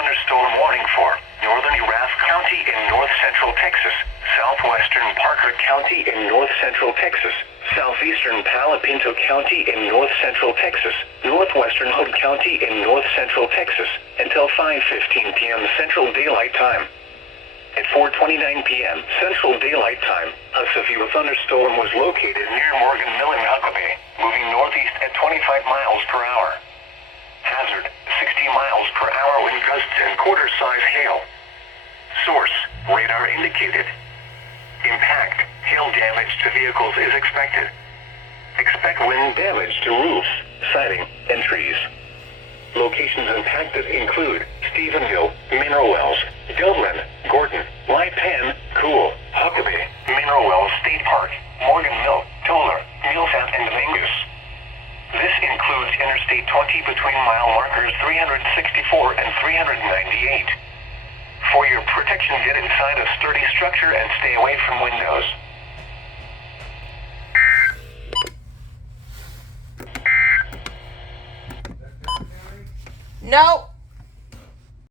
thunderstorm warning for northern Erath County in north-central Texas, southwestern Parker County in north-central Texas, southeastern Palo Pinto County in north-central Texas, northwestern Hood County in north-central Texas, until 5:15 p.m. Central Daylight Time. At 4:29 p.m. Central Daylight Time, a severe thunderstorm was located near Morgan Mill in Huckabee, moving northeast at 25 miles per hour. Hazard, 60 miles per hour wind gusts and quarter-size hail. Source, radar indicated. Impact, hail damage to vehicles is expected. Expect wind damage to roofs, siding, and trees. Locations impacted include Stephenville, Mineral Wells, Dublin, Gordon, Lipan, Cool, Huckabee, Mineral Wells State Park, Morgan Mill, Toller, Millsap, and Dominguez. This includes Interstate 20 between mile markers 364 and 398. For your protection, get inside a sturdy structure and stay away from windows. No.